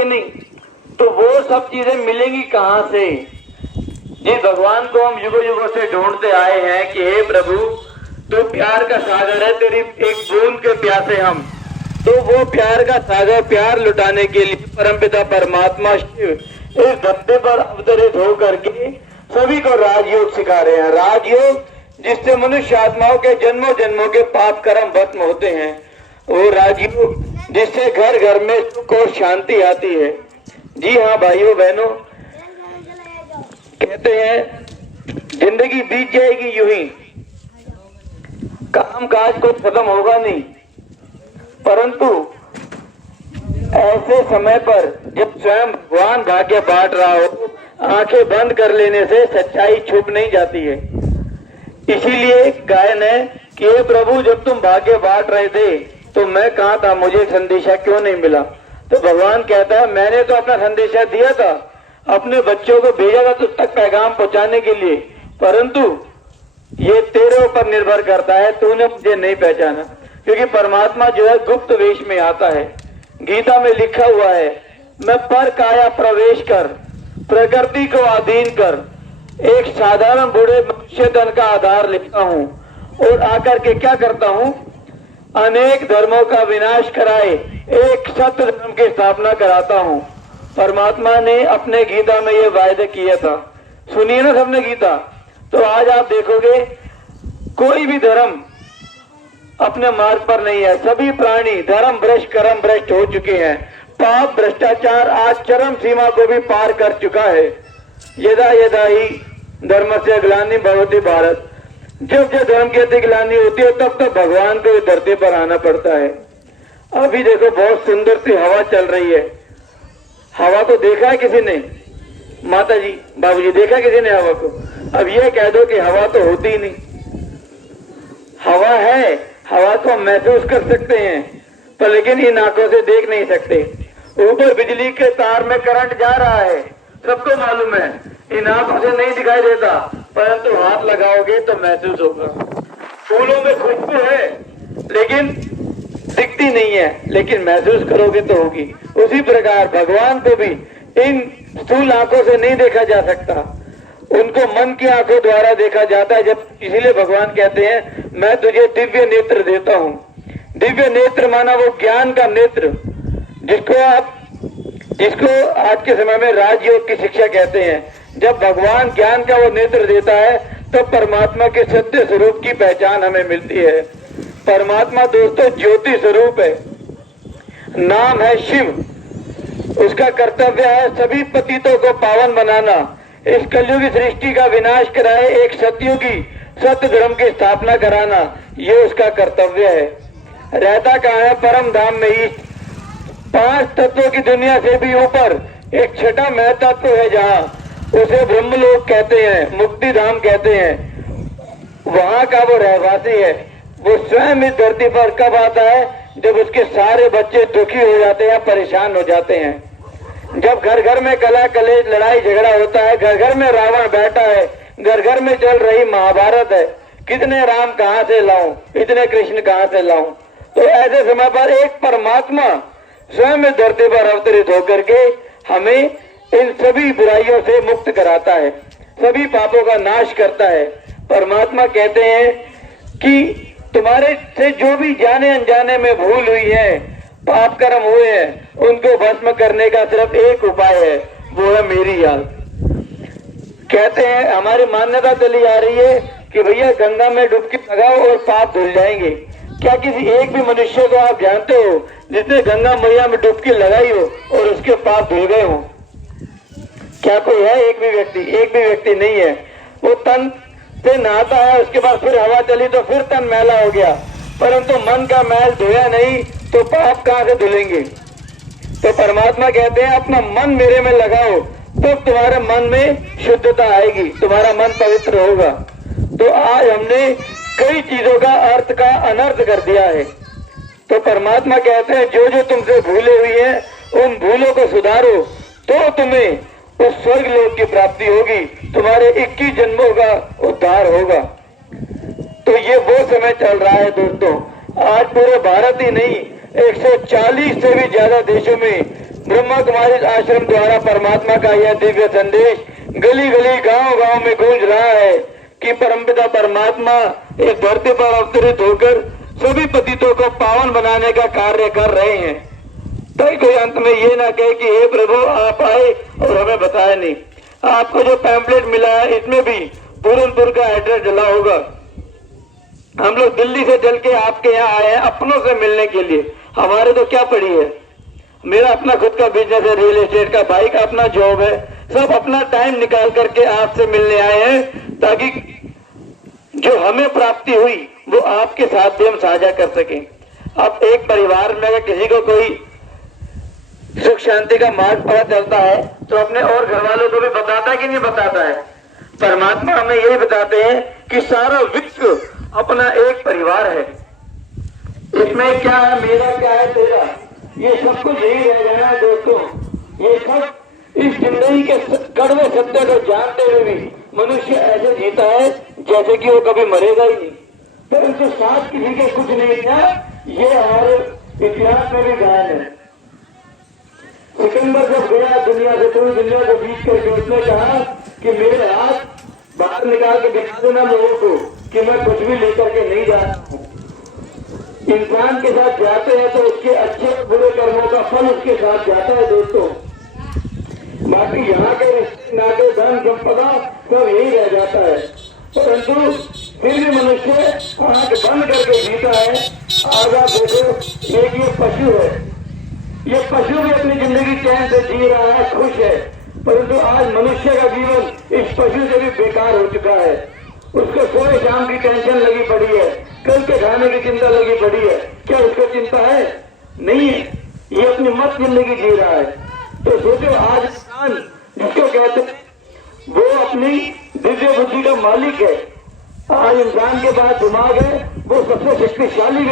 कि नहीं? तो वो सब चीजें मिलेंगी कहाँ से? जिस भगवान को हम युगों युगों से ढूंढते आए हैं कि हे प्रभु तो प्यार का सागर है, तेरी एक बूंद के प्यासे हम, तो वो प्यार का सागर प्यार लुटाने के लिए परमपिता परमात्मा शिव इस धरती पर अवतरित होकर के सभी को राजयोग सिखा रहे हैं। राजयोग जिससे मनुष्य आत्माओं के जन्मों जन्मों के पाप कर्म भस्म होते हैं, वो राजयोग जिससे घर घर में सुख और शांति आती है। जी हाँ भाइयों बहनों, कहते हैं जिंदगी बीत जाएगी यूं ही, काम काज कुछ खत्म होगा नहीं, परंतु ऐसे समय पर जब स्वयं भगवान भाग्य बांट रहा हो, आंखें बंद कर लेने से सच्चाई छुप नहीं जाती है। इसीलिए गायन है कि हे प्रभु जब तुम भाग्य बांट रहे थे तो मैं कहाँ था, मुझे संदेशा क्यों नहीं मिला? तो भगवान कहता है मैंने तो अपना संदेशा दिया था, अपने बच्चों को भेजा था तुझ तक पैगाम पहुंचाने के लिए, परंतु ये तेरे ऊपर निर्भर करता है, तूने मुझे नहीं पहचाना। क्योंकि परमात्मा जो है गुप्त वेश में आता है। गीता में लिखा हुआ है, मैं पर काया प्रवेश कर प्रकृति को अधीन कर एक साधारण बूढ़े मनुष्य तन का आधार लेता हूँ और आकर के क्या करता हूँ, अनेक धर्मों का विनाश कराए एक सत्य धर्म की स्थापना कराता हूँ। परमात्मा ने अपने गीता में ये वायदे किया था। सुनिए ना सबने गीता। तो आज आप देखोगे कोई भी धर्म अपने मार्ग पर नहीं है, सभी प्राणी धर्म भ्रष्ट कर्म भ्रष्ट हो चुके हैं। पाप भ्रष्टाचार आज चरम सीमा को भी पार कर चुका है। यदा यदा ही धर्म से ग्लानि भवति भारत, जब जब धर्म की अधिक ग्लानि होती है तब तब भगवान को इस धरती पर आना पड़ता है। अभी देखो बहुत सुंदर सी हवा चल रही है। हवा को देखा है किसी ने? माता जी बाबूजी देखा किसी ने हवा को? अब ये कह दो कि हवा तो होती ही नहीं। हवा है, हवा को हम महसूस कर सकते हैं, पर लेकिन इन आंखों से देख नहीं सकते। ऊपर बिजली के तार में करंट जा रहा है, सबको मालूम है, इन आंखों से नहीं दिखाई देता, परंतु हाथ लगाओगे तो महसूस होगा। फूलों में खुशबू है लेकिन दिखती नहीं है, लेकिन महसूस करोगे तो होगी। उसी प्रकार भगवान को भी इन स्थूल आंखों से नहीं देखा जा सकता, उनको मन की आंखों द्वारा देखा जाता है। जब इसीलिए भगवान कहते हैं मैं तुझे दिव्य नेत्र देता हूँ। दिव्य नेत्र माना वो ज्ञान का नेत्र, जिसको आज के समय में राजयोग की शिक्षा कहते हैं। जब भगवान ज्ञान का वो नेत्र देता है तब परमात्मा के सत्य स्वरूप की पहचान हमें मिलती है। परमात्मा दोस्तों ज्योति स्वरूप है, नाम है शिव। उसका कर्तव्य है सभी पतितों को पावन बनाना, इस कलयुगी सृष्टि का विनाश कराए एक सतयुगी सत्य धर्म की स्थापना कराना, ये उसका कर्तव्य है। रहता कहाँ है? परम धाम में ही। 5 तत्वों की दुनिया से भी ऊपर एक छठा महतत्व है जहाँ उसे ब्रह्मलोक कहते हैं, मुक्ति धाम कहते हैं। वहां का वो रहवासी है। वो स्वयं इस धरती पर कब आता है? जब उसके सारे बच्चे दुखी हो जाते हैं, परेशान हो जाते हैं। जब घर घर में कला कलेश लड़ाई झगड़ा होता है, घर घर में रावण बैठा है, घर घर में चल रही महाभारत है, कितने राम कहाँ से लाऊं, इतने कृष्ण कहाँ से लाऊं? तो ऐसे समय पर एक परमात्मा स्वयं इस धरती पर अवतरित होकर के हमें इन सभी बुराइयों से मुक्त कराता है, सभी पापों का नाश करता है। परमात्मा कहते हैं कि तुम्हारे से जो भी जाने अनजाने में भूल हुई है, पाप कर्म हुए हैं, उनको भस्म करने का सिर्फ एक उपाय है, वो है मेरी याद। कहते हैं हमारी मान्यता चली आ रही है कि भैया गंगा में डुबकी लगाओ और पाप धुल जाएंगे। क्या किसी एक भी मनुष्य को आप जानते हो जिसने गंगा मैया में डुबकी लगाई हो और उसके पाप धुल गए हो? क्या कोई है? एक भी व्यक्ति नहीं है। वो तन से नहाता है, उसके बाद फिर हवा चली तो फिर तन मैला हो गया, परंतु मन का मैल धोया नहीं तो पाप कहाँ से धुलेंगे? तो परमात्मा कहते हैं अपना मन मेरे में लगाओ, तब तुम्हारे मन में शुद्धता आएगी, तुम्हारा मन पवित्र होगा। तो आज हमने कई चीजों का अर्थ का अनर्थ कर दिया है। तो परमात्मा कहते हैं जो जो तुमसे भूले हुई है उन भूलों को सुधारो तो तुम्हें उस स्वर्ग लोक की प्राप्ति होगी, तुम्हारे 21 जन्मों का उद्धार होगा। तो ये वो समय चल रहा है दोस्तों। आज पूरे भारत ही नहीं 140 से भी ज्यादा देशों में ब्रह्मा कुमारी आश्रम द्वारा परमात्मा का यह दिव्य संदेश गली गली गांव गांव में गूंज रहा है कि परमपिता परमात्मा एक धरती पर अवतरित होकर सभी पतितों को पावन बनाने का कार्य कर रहे हैं। तो कोई अंत में ये ना कहे कि हे प्रभु आप आए और हमें बताया नहीं। आपको जो पैम्पलेट मिला है इसमें भी पूरनपुर का एड्रेस डला होगा। हम लोग दिल्ली से चल के आपके यहाँ आए हैं अपनों से मिलने के लिए। हमारे तो क्या पड़ी है, मेरा अपना खुद का बिजनेस है, रियल एस्टेट का, भाई का अपना जॉब है, सब अपना टाइम निकाल करके आपसे मिलने आए हैं ताकि जो हमें प्राप्ति हुई वो आपके साथ भी हम साझा कर सकें। अब एक परिवार में अगर किसी को कोई सुख शांति का मार्ग पता चलता है तो अपने और घर वालों को भी बताता है कि नहीं बताता है। परमात्मा हमें यही बताते हैं कि सारा विश्व अपना एक परिवार है। इसमें क्या है, मेरा क्या है, तेरा, ये सब कुछ यही रह गया है दोस्तों। ये सब इस जिंदगी के कड़वे सत्य को जानते हुए भी मनुष्य ऐसे जीता है जैसे कि वो कभी मरेगा ही नहीं, परंतु साथ किसी के कुछ नहीं था। ये हमारे इतिहास में भी गायन है। सिकंदर जब गया दुनिया से, पूरी दुनिया को बीत करके उसने कहा कि मेरे हाथ बाहर निकाल के दिखा देना लोगों को कि मैं कुछ भी लेकर के नहीं जा रहा हूं। इंसान के साथ जाते हैं तो उसके अच्छे बुरे कर्मों का फल उसके साथ जाता है दोस्तों। बाकी यहाँ के रिश्ते नाते धन संपदा सब यही रह जाता है, परंतु फिर भी मनुष्य आंख बंद करके जीता है। आज आप देखो, एक ये पशु है, ये पशु भी अपनी जिंदगी चैन से जी रहा है, खुश है, परंतु आज मनुष्य का जीवन इस पशु से भी बेकार हो चुका है। उसको सोए शाम की टेंशन लगी पड़ी है, कल के खाने की चिंता लगी पड़ी है। क्या उसको चिंता है? नहीं है। ये अपनी मत जिंदगी जी रहा है। तो सोचो, आज इंसान जिसको कहते हैं वो अपनी दिव्य बुद्धि का मालिक है। आज इंसान के पास दिमाग है, वो सबसे शक्तिशाली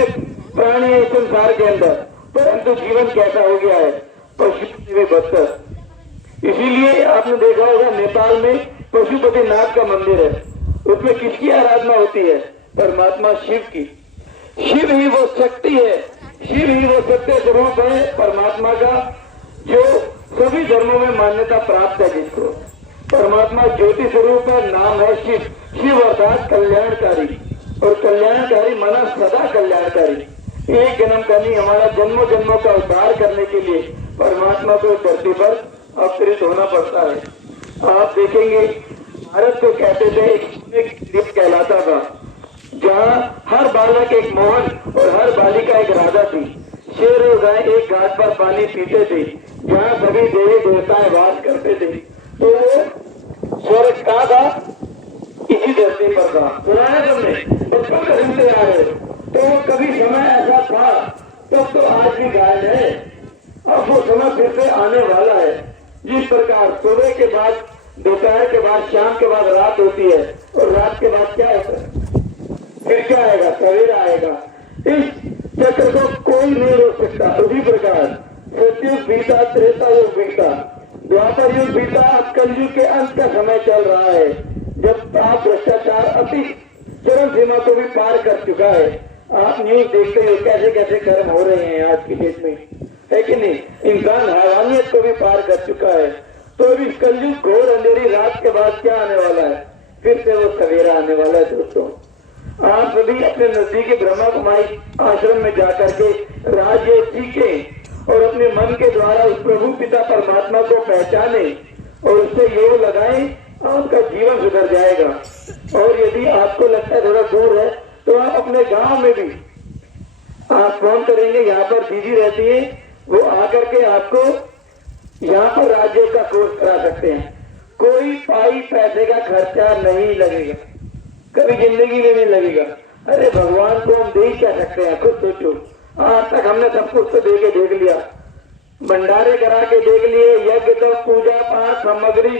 प्राणी है इस संसार के अंदर, परंतु जीवन कैसा हो गया है, पशु से भी बदतर। इसीलिए आपने देखा होगा नेपाल में पशुपतिनाथ का मंदिर है। उसमें किसकी आराधना होती है? परमात्मा शिव की। शिव ही वो शक्ति है, शिव ही वो सत्य स्वरूप है परमात्मा का, जो सभी धर्मों में मान्यता प्राप्त है। जिसको परमात्मा ज्योति स्वरूप है, नाम है शिव। शिव अर्थात कल्याणकारी, और कल्याणकारी माना सदा कल्याणकारी। एक जन्म का नहीं, हमारा जन्मों जन्मों का उद्धार करने के लिए परमात्मा को धरती पर अवतरित होना पड़ता है। आप देखेंगे, भारत को कहते थे एक द्वीप कहलाता था, जहाँ हर बालक एक मोहन और हर बालिका एक राधा थी। शेर और गाय एक घाट पर पानी पीते थे, जहाँ सभी देवी देवताएं वास करते थे। तो वो स्वर्ग कहाँ था? इसी धरती पर था। पुराने समय बचपन से सुनते आ रहे, तो वो कभी समय ऐसा था, तब तो आज भी गायब है। अब वो समय फिर से आने वाला है। जिस प्रकार सुबह के बाद, दोपहर के बाद, शाम के बाद रात होती है, और रात के बाद क्या होता है? फिर क्या आएगा? सवेरा आएगा। इस चक्र को कोई नहीं रोक सकता। उसी प्रकार सतयुग बीता, त्रेता युग बीता, द्वापर युग बीता, अब कलयुग के अंत का समय चल रहा है, जब आप भ्रष्टाचार अति चरम सीमा को भी पार कर चुका है। आप न्यूज देखते हो कैसे कैसे कर्म हो रहे हैं आज की डेट में, है कि नहीं? इंसान हैवानियत को भी पार कर चुका है। तो इस कलयुग घोर अंधेरी रात के बाद क्या आने वाला है? फिर से वो सवेरा आने वाला है। दोस्तों, आप सभी अपने नजदीकी ब्रह्मा कुमारी आश्रम में जाकर के राजयोग सीखें और अपने मन के द्वारा उस प्रभु पिता परमात्मा को पहचाने और उससे योग लगाएं, आपका जीवन सुधर जाएगा। और यदि आपको लगता है थोड़ा दूर है, तो आप अपने गांव में भी आप फोन करेंगे, यहाँ पर दीदी रहती है, वो आकर के आपको यहाँ पर राजयोग का कोर्स करा सकते हैं। कोई पाई पैसे का खर्चा नहीं लगेगा, कभी जिंदगी में नहीं लगेगा। अरे भगवान को हम दे ही क्या सकते हैं? खुद सोचो, आज तक हमने सब कुछ तो दे के देख लिया, भंडारे करा के देख लिए, यज्ञ तप पूजा पाठ सामग्री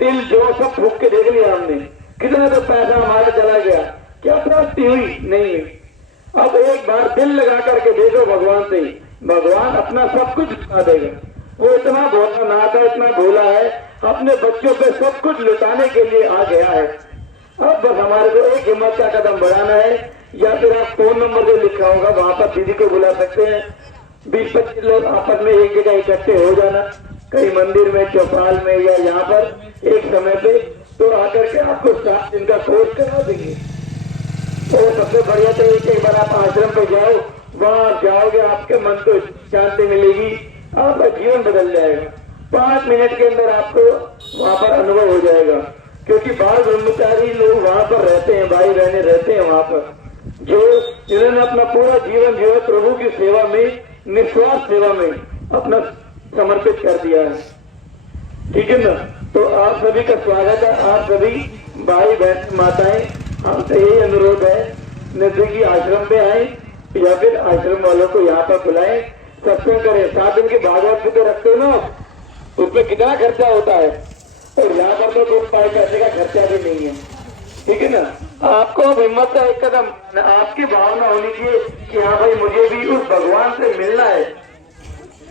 तिल जो सब फूक के देख लिया हमने। कितना तो पैसा हमारा चला गया, क्या प्राप्ति हुई? नहीं हुई। अब एक बार दिल लगा करके देखो भगवान से, भगवान अपना सब कुछ लुटा देगा। वो इतना भोला नाथ है, इतना भोला है, अपने बच्चों पे सब कुछ लुटाने के लिए आ गया है। अब बस हमारे को एक हिम्मत का कदम बढ़ाना है, या फिर आप फोन नंबर जो लिखा होगा वहां पर दीदी को बुला सकते हैं, 20-25 लोग आपस में एक जगह इकट्ठे हो जाना, कहीं मंदिर में, चौपाल में या यहाँ पर एक समय पे, तो आकर के आपको 7 दिन का कोर्स करा देंगे। तो सबसे बढ़िया तो एक बार आप आश्रम पे जाओ, वहां जाओगे, आपके मन को शांति मिलेगी, आपका जीवन बदल जाएगा। 5 मिनट के अंदर आपको वहां पर अनुभव हो जाएगा, क्योंकि बाल ब्रह्मचारी लोग वहां पर रहते हैं, भाई बहने रहते हैं वहां पर, जो जिन्होंने अपना पूरा जीवन जो है प्रभु की सेवा में, निस्वार्थ सेवा में अपना समर्पित कर दिया है। ठीक है ना? तो आप सभी का स्वागत है। आप सभी भाई बहन माताएं, हमसे यही अनुरोध है, नजदीकी आश्रम पे आए या फिर आश्रम वालों को यहाँ पर बुलाएं, सत्संग करें। 7 दिन के भागवत भी तो रखते हो ना, उसमें कितना खर्चा होता है, और यहाँ पर तो 2 पैसे का खर्चा भी नहीं है। ठीक है ना? आपको हिम्मत का एक कदम, आपकी भावना होनी चाहिए कि हाँ भाई मुझे भी उस भगवान से मिलना है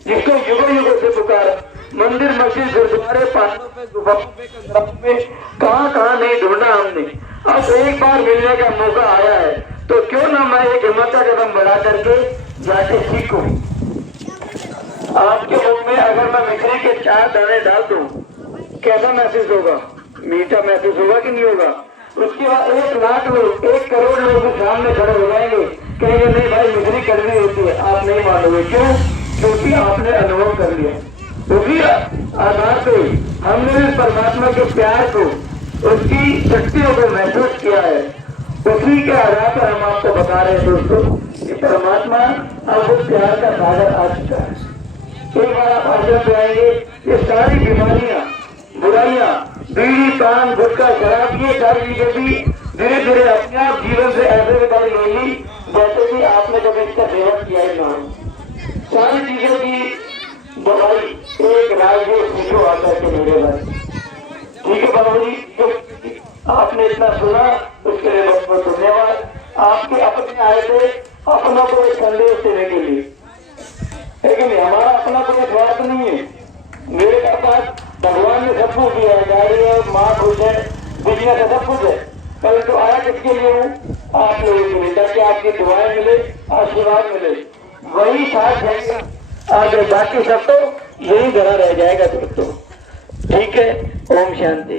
जिसको युगों युगों से पुकारा। मंदिर, मस्जिद, गुरुद्वारे, में कहाँ नहीं ढूंढा हमने, अब एक बार मिलने का मौका आया है, तो क्यों ना मैं एक हिम्मत का कदम बढ़ा करके जाके सीखूं। आपके मुख में अगर मैं मिश्री के 4 दाने डाल दूं, कैसा महसूस होगा? मीठा महसूस होगा कि नहीं होगा? उसके बाद 1 लाख लोग, 1 करोड़ लोग सामने खड़े हो जाएंगे, कहेंगे नहीं भाई मिश्री कड़वी होती है। आप नहीं मानोगे, क्यों? क्योंकि आपने अनुभव कर लिया। उसी आधार पे हमने भी परमात्मा के प्यार को, उसकी शक्तियों को महसूस किया है। उसी के आधार पर हम आपको बता रहे हैं दोस्तों कि परमात्मा अब उस प्यार का सागर आ चुका है। एक बार आप आश्रम पे आएंगे, ये सारी बीमारियां, बुराइयां, बीड़ी, पान, गुटखा, शराब, ये सारी चीजें भी धीरे धीरे अपने आप जीवन से ऐसे विदाई लेगी जैसे कि आपने कभी इसका सेवन किया ही ना हो। सारी चीजों की दवाई एक राज्य सीखो आकर के मेरे भाई। ठीक है बाबू जी, तो आपने इतना सुना उसके लिए बहुत बहुत धन्यवाद। आपके अपने आए थे अपनों को एक संदेश देने के लिए, लेकिन हमारा अपना कोई स्वार्थ नहीं है। मेरे पास भगवान ने सब कुछ दिया है, गाड़ी है, माँ खुश है, बिजनेस है, सब कुछ है, परंतु आया किसके लिए हूँ? आप लोगों के लिए, ताकि आपकी दुआएं मिले, आशीर्वाद मिले, वही साथ जाएगा। आगे बाकी सब तो यही धरा रह जाएगा दोस्तों। ठीक है, ओम शांति।